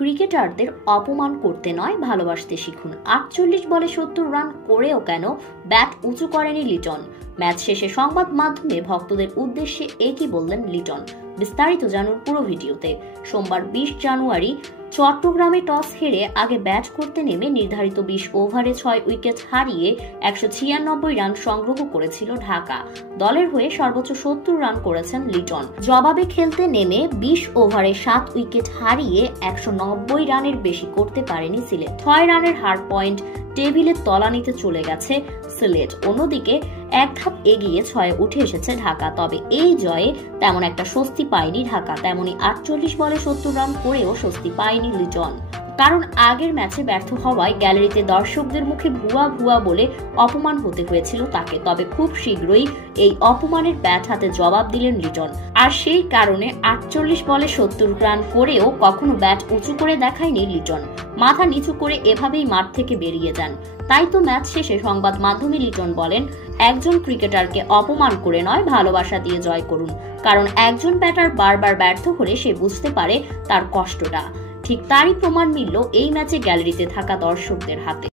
ক্রিকেটারদের অপমান করতে নয়, ভালোবাসতে শিখুন। ৪৮ বলে ৭০ রান করেও কেন ব্যাট উঁচু করেনি লিটন? ম্যাচ শেষে সংবাদ মাধ্যমে ভক্তদের উদ্দেশ্যে একই বললেন লিটন। বিস্তারিত জানুন পুরো ভিডিওতে। সোমবার ২০ জানুয়ারি চট্টগ্রামে টস হেরে আগে ব্যাট করতে নেমে নির্ধারিত ২০ ওভারে ৬ উইকেট হারিয়ে ১৯৬ রান সংগ্রহ করেছিল ঢাকা। দলের হয়ে সর্বোচ্চ ৭০ রান করেছেন লিটন। জবাবে খেলতে নেমে ২০ ওভারে ৭ উইকেট হারিয়ে ১৯০ রানের বেশি করতে পারেনি সিলেট। ৬ রানের হার পয়েন্ট টেবিলের তলানিতে চলে গেছে সিলেট। অন্যদিকে এক ধাপ এগিয়ে ৬ উঠে এসেছে ঢাকা। তবে এই জয়ে তেমন একটা স্বস্তি পায়নি ঢাকা। তেমনি ৪৮ বলে ৭০ রান করেও স্বস্তি পায়নি লিটন। কারণ আগের ম্যাচে ব্যর্থ হওয়ায় গ্যালারিতে দর্শকদের মুখে ভুয়া ভুয়া বলে অপমান হতে হয়েছিল তাকে। তবে খুব শীঘ্রই এই অপমানের ব্যাট হাতে জবাব দিলেন লিটন। আর সেই কারণে ৪৮ বলে ৭০ রান করেও কখনো ব্যাট উঁচু করে দেখায়নি লিটন। মাথা নিচু করে এভাবেই মাঠ থেকে বেরিয়ে যান। তাই তো ম্যাচ শেষে সংবাদ মাধ্যমে লিটন বলেন, একজন ক্রিকেটারকে অপমান করে নয়, ভালোবাসা দিয়ে জয় করুন। কারণ একজন ব্যাটার বারবার ব্যর্থ হলে সে বুঝতে পারে তার কষ্টটা। ঠিক তারই প্রমাণ মিলল এই ম্যাচে গ্যালারিতে থাকা দর্শকদের হাতে।